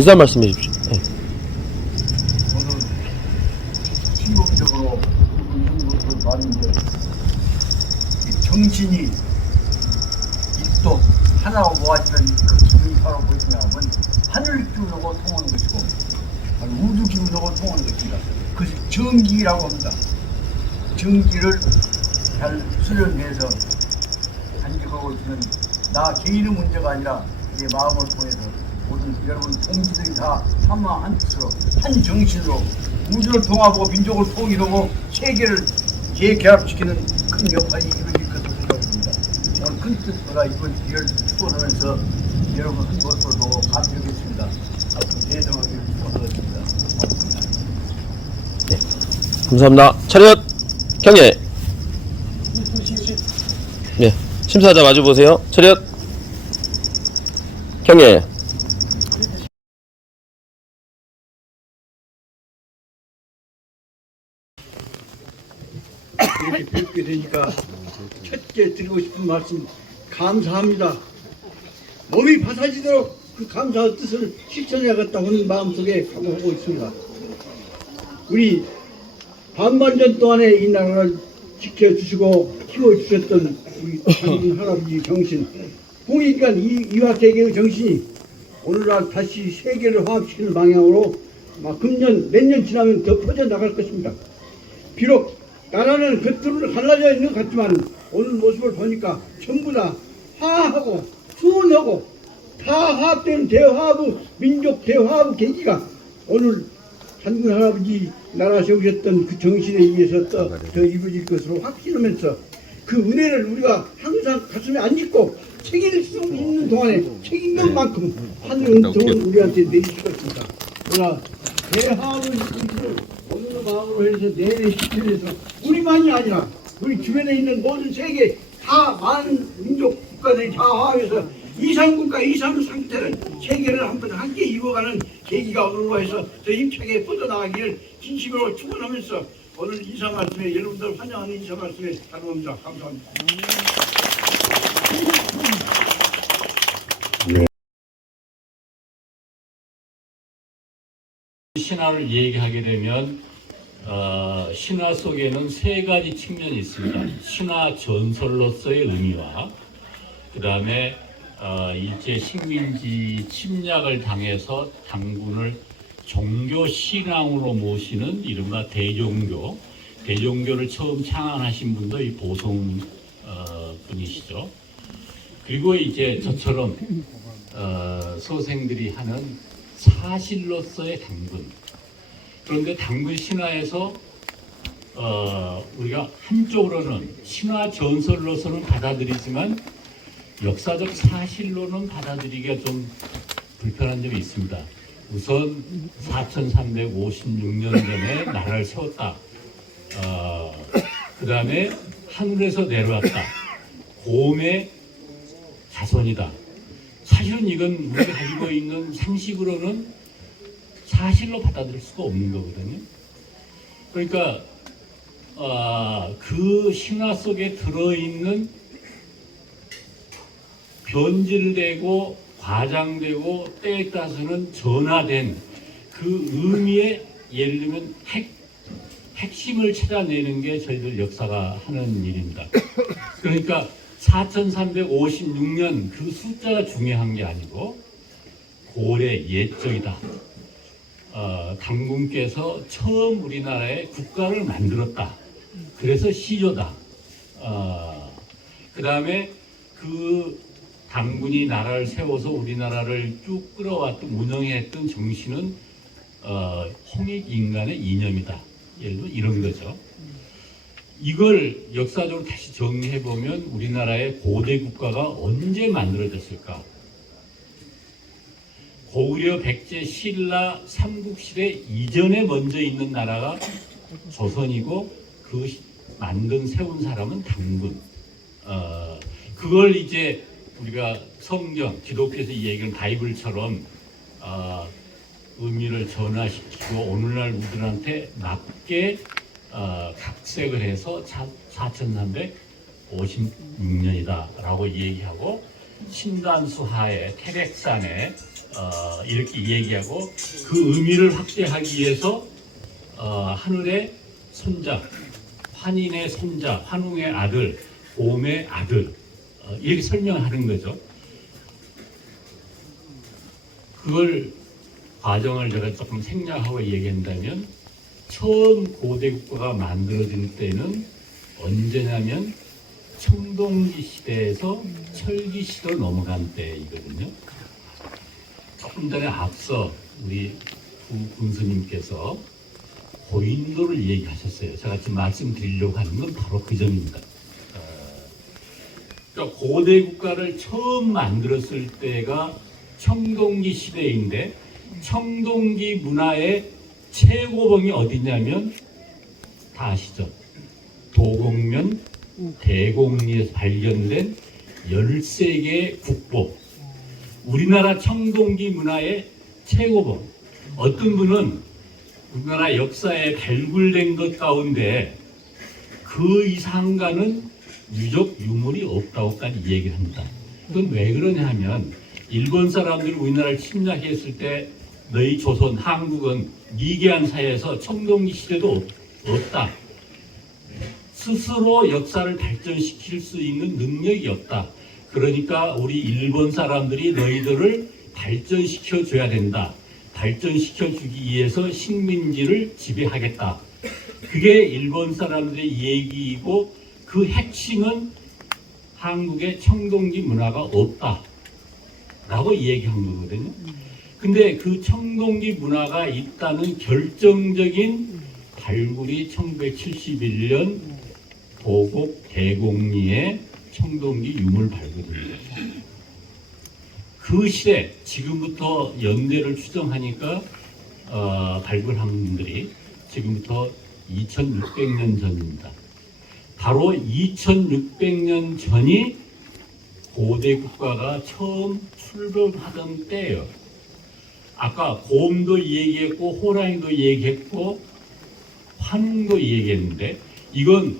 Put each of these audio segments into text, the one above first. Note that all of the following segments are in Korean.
인사 말씀해 주십시오. 네. 저는 충동적으로 이런 것을 봤는데 이 정신이 입도 하나로 모아지면 그 기분이 바로 무엇이냐면 하늘 기운하고 통하는 것이고 우주 기운하고 통하는 것입니다. 그것이 정기라고 합니다. 정기를 잘 수련해서 간직하고 있는 나 개인의 문제가 아니라 내 마음을 통해서 모든 여러분 동지들이 다 하나 한 뜻으로 한 정신으로 우주를 통합하고 민족을 통일하고 세계를 재결합시키는 큰 역할이 이루어질 것으로 생각합니다. 오늘 큰 뜻보다 이번 기회를 축원하면서 여러분 한 모습을 보고 감격했습니다. 앞으로 대성하기를 축원하겠습니다. 네. 감사합니다. 차렷 경례. 네. 심사자 마주 보세요. 차렷 경례. 이렇게 뵙게 되니까 첫째 드리고 싶은 말씀 감사합니다. 몸이 바사지도록 그 감사의 뜻을 실천해야겠다는 마음속에 각오하고 있습니다. 우리 반만년 동안에 이 나라를 지켜주시고 키워주셨던 우리 장군 할아버지 정신 공익관 이화세계의 정신이 오늘날 다시 세계를 화합시키는 방향으로 금년 몇 년 지나면 더 퍼져나갈 것입니다. 비록 나라는 겉으로 갈라져 있는 것 같지만 오늘 모습을 보니까 전부 다 화합하고 수원하고 다 화합된 대화합의 민족 대화합의 계기가 오늘 장군 할아버지 나라 세우셨던 그 정신에 의해서 더 이루어질 것으로 확신하면서 그 은혜를 우리가 항상 가슴에 안 짓고 책임을 수 있는 동안에 책임감 만큼 하늘은 더 우리한테 내리실 것입니다. 그러나 대화합의 의지를 어느 마음으로 해서 내내 실천해서 우리만이 아니라 우리 주변에 있는 모든 세계 다 많은 민족 국가들이 다 화합해서 이상국가 이상 상태는 세계를 한번 함께 이루어가는 계기가 오늘로 해서 더 힘차게 뻗어나가기를 진심으로 축원하면서 오늘 인사 말씀에 여러분들 환영하는 인사 말씀에 감사합니다. 감사합니다. 신화를 얘기하게 되면 신화 속에는 세 가지 측면이 있습니다. 신화 전설로서의 의미와 그 다음에 일제 식민지 침략을 당해서 당군을 종교 신앙으로 모시는 이른바 대종교, 대종교를 처음 창안하신 분도 이 보성 분이시죠. 그리고 이제 저처럼 소생들이 하는 사실로서의 당군. 그런데 당군 신화에서 우리가 한쪽으로는 신화 전설로서는 받아들이지만 역사적 사실로는 받아들이기가 좀 불편한 점이 있습니다. 우선 4356년 전에 나라를 세웠다. 그 다음에 하늘에서 내려왔다. 곰의 자손이다. 사실은 이건 우리가 가지고 있는 상식으로는 사실로 받아들일 수가 없는 거거든요. 그러니까 그 신화 속에 들어있는 변질되고 과장되고 때에 따라서는 전화된 그 의미의 예를 들면 핵심을 찾아내는 게 저희들 역사가 하는 일입니다. 그러니까 4356년 그 숫자가 중요한 게 아니고 고래 옛적이다. 당군께서 처음 우리나라에 국가를 만들었다. 그래서 시조다. 그 다음에 그 당군이 나라를 세워서 우리나라를 쭉 끌어왔던 운영했던 정신은 홍익인간의 이념이다. 예를 들어 이런 거죠. 이걸 역사적으로 다시 정리해보면 우리나라의 고대 국가가 언제 만들어졌을까? 고구려, 백제, 신라, 삼국시대 이전에 먼저 있는 나라가 조선이고 그 만든 세운 사람은 당군. 그걸 이제 우리가 성경, 기독교에서 얘기하는 바이블처럼 의미를 전환시키고 오늘날 우리들한테 맞게 각색을 해서 4356년이다 라고 얘기하고 신단수 하에 태백산에 이렇게 얘기하고 그 의미를 확대하기 위해서 하늘의 손자, 환인의 손자, 환웅의 아들, 곰의 아들 이렇게 설명하는 거죠. 그걸 과정을 제가 조금 생략하고 얘기한다면 처음 고대 국가가 만들어진 때는 언제냐면 청동기 시대에서 철기 시대로 넘어간 때이거든요. 조금 전에 앞서 우리 부 군수님께서 고인도를 얘기하셨어요. 제가 지금 말씀드리려고 하는 건 바로 그 점입니다. 그러니까 고대 국가를 처음 만들었을 때가 청동기 시대인데 청동기 문화의 최고봉이 어디냐면 다 아시죠? 도곡면 대곡리에서 발견된 13개의 국보. 우리나라 청동기 문화의 최고봉. 어떤 분은 우리나라 역사에 발굴된 것 가운데 그 이상가는 유적 유물이 없다고까지 얘기를 합니다. 그건 왜 그러냐 하면 일본 사람들이 우리나라를 침략했을 때 너희 조선, 한국은 미개한 사회에서 청동기 시대도 없다. 스스로 역사를 발전시킬 수 있는 능력이 없다. 그러니까 우리 일본 사람들이 너희들을 발전시켜 줘야 된다. 발전시켜 주기 위해서 식민지를 지배하겠다. 그게 일본 사람들의 얘기이고 그 핵심은 한국의 청동기 문화가 없다. 라고 얘기한 거거든요. 근데 그 청동기 문화가 있다는 결정적인 발굴이 1971년 도곡 대곡리의 청동기 유물 발굴입니다. 그 시대, 지금부터 연대를 추정하니까 발굴한 분들이 지금부터 2600년 전입니다. 바로 2600년 전이 고대 국가가 처음 출범하던 때예요. 아까 곰도 얘기했고 호랑이도 얘기했고 환웅도 얘기했는데 이건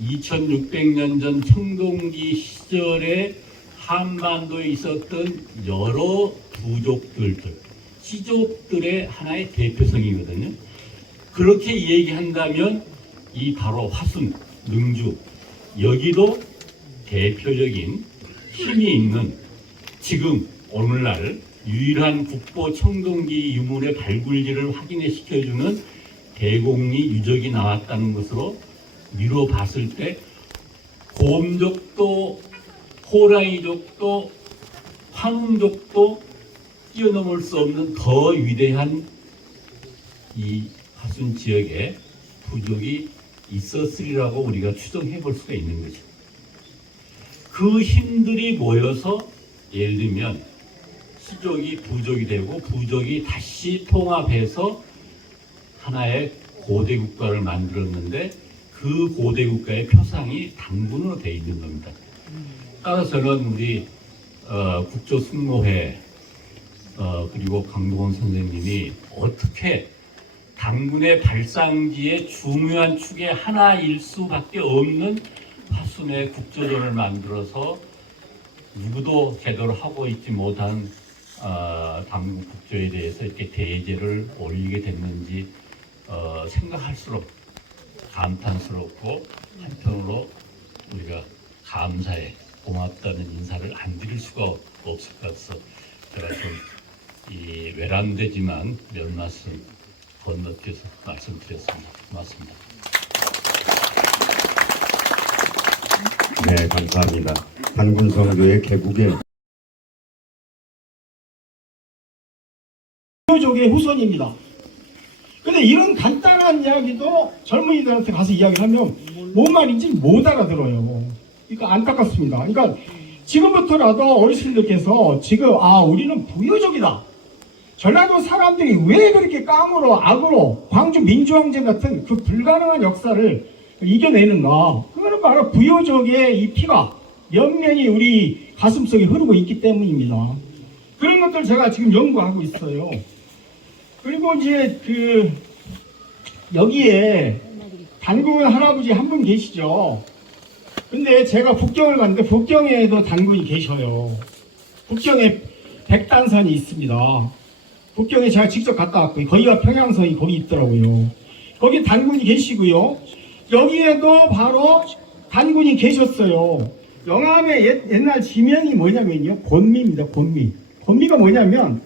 2600년 전 청동기 시절에 한반도에 있었던 여러 부족들, 시족들의 하나의 대표성이거든요. 그렇게 얘기한다면 이 바로 화순, 능주, 여기도 대표적인 힘이 있는 지금 오늘날 유일한 국보 청동기 유물의 발굴지를 확인해 시켜주는 대곡리 유적이 나왔다는 것으로 미뤄 봤을 때 곰족도 호랑이족도 황족도 뛰어넘을 수 없는 더 위대한 이 화순 지역에 부족이 있었으리라고 우리가 추정해 볼 수가 있는 거죠. 그 힘들이 모여서 예를 들면 시족이 부족이 되고 부족이 다시 통합해서 하나의 고대 국가를 만들었는데 그 고대 국가의 표상이 당군으로 되어 있는 겁니다. 따라서는 우리 국조승모회 그리고 강동원 선생님이 어떻게 당군의 발상지의 중요한 축의 하나일 수밖에 없는 화순의 국조전을 만들어서 누구도 제대로 하고 있지 못한 당군 국조에 대해서 이렇게 대제를 올리게 됐는지 생각할수록 감탄스럽고 한편으로 우리가 감사해 고맙다는 인사를 안 드릴 수가 없을 것 같아서 제가 좀 이 외람되지만 몇 말씀 건너뛰어서 말씀드렸습니다. 고맙습니다. 네, 감사합니다. 단군성교의 개국에 부족의 후손입니다. 근데 이런 간단한 이야기도 젊은이들한테 가서 이야기를 하면 뭔 말인지 못 알아들어요. 그러니까 안타깝습니다. 그러니까 지금부터라도 어르신들께서 지금 우리는 부유족이다. 전라도 사람들이 왜 그렇게 깡으로 악으로 광주 민주항쟁 같은 그 불가능한 역사를 이겨내는가. 그거는 바로 부유족의 이 피가 연면이 우리 가슴속에 흐르고 있기 때문입니다. 그런 것들 제가 지금 연구하고 있어요. 그리고 이제 여기에 단군 할아버지 한 분 계시죠. 근데 제가 북경을 갔는데 북경에도 단군이 계셔요. 북경에 백단선이 있습니다. 북경에 제가 직접 갔다 왔고요. 거기가 평양선이 거기 있더라고요. 거기 단군이 계시고요. 여기에도 바로 단군이 계셨어요. 영암의 옛날 지명이 뭐냐면요. 곤미입니다. 곤미. 곤미가 뭐냐면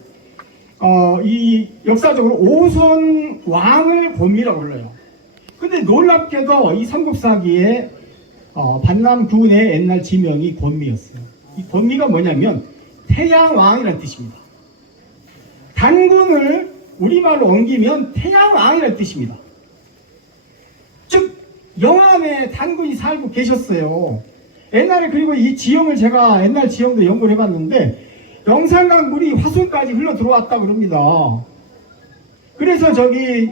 이 역사적으로 오선 왕을 곤미라고 불러요. 근데 놀랍게도 이 삼국사기에 반남군의 옛날 지명이 곤미였어요. 이 곤미가 뭐냐면 태양왕이라는 뜻입니다. 단군을 우리말로 옮기면 태양왕이라는 뜻입니다. 즉 영암에 단군이 살고 계셨어요. 옛날에 그리고 이 지형을 제가 옛날 지형도 연구를 해봤는데 영산강 물이 화순까지 흘러 들어왔다고 그럽니다. 그래서 저기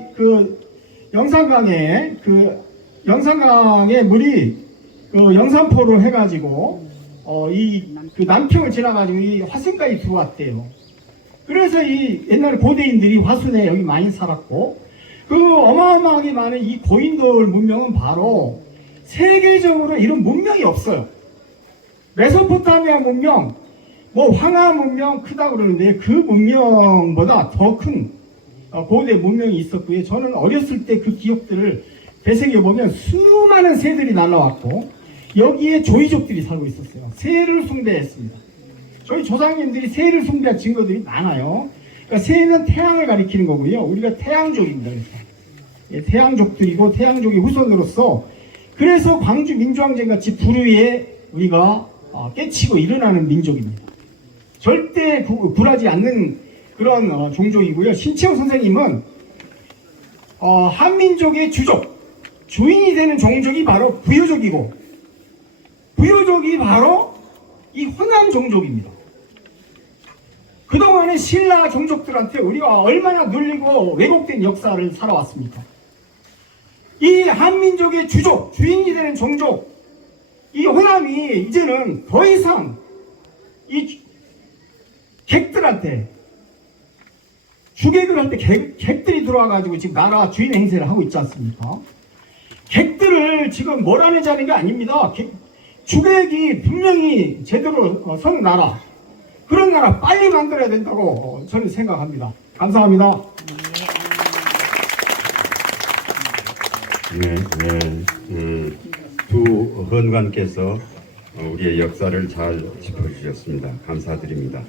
영산강에 물이 영산포로 해가지고 그 남평을 지나가지고 이 화순까지 들어왔대요. 그래서 이 옛날 고대인들이 화순에 여기 많이 살았고 그 어마어마하게 많은 이 고인돌 문명은 바로 세계적으로 이런 문명이 없어요. 메소포타미아 문명, 황하 문명 크다고 그러는데 그 문명보다 더 큰 고대 문명이 있었고요. 저는 어렸을 때 그 기억들을 되새겨보면 수많은 새들이 날라왔고 여기에 조이족들이 살고 있었어요. 새를 숭배했습니다. 저희 조상님들이 새를 숭배한 증거들이 많아요. 그러니까 새는 태양을 가리키는 거고요. 우리가 태양족입니다. 그래서 태양족들이고 태양족의 후손으로서 그래서 광주 민주항쟁 같이 불의에 우리가 깨치고 일어나는 민족입니다. 절대 굴하지 않는 그런 종족이고요. 신채호 선생님은 한민족의 주인이 되는 종족이 바로 부여족이고 부여족이 바로 이 호남 종족입니다. 그동안의 신라 종족들한테 우리가 얼마나 눌리고 왜곡된 역사를 살아왔습니까? 이 한민족의 주인이 되는 종족, 이 호남이 이제는 더 이상 이 객들한테 주객을 할 때 객들이 들어와가지고 지금 나라 주인 행세를 하고 있지 않습니까? 객들을 지금 몰아내자는 게 아닙니다. 주객이 분명히 제대로 선 나라, 그런 나라 빨리 만들어야 된다고 저는 생각합니다. 감사합니다. 네, 두 헌관께서 우리의 역사를 잘 짚어주셨습니다. 감사드립니다.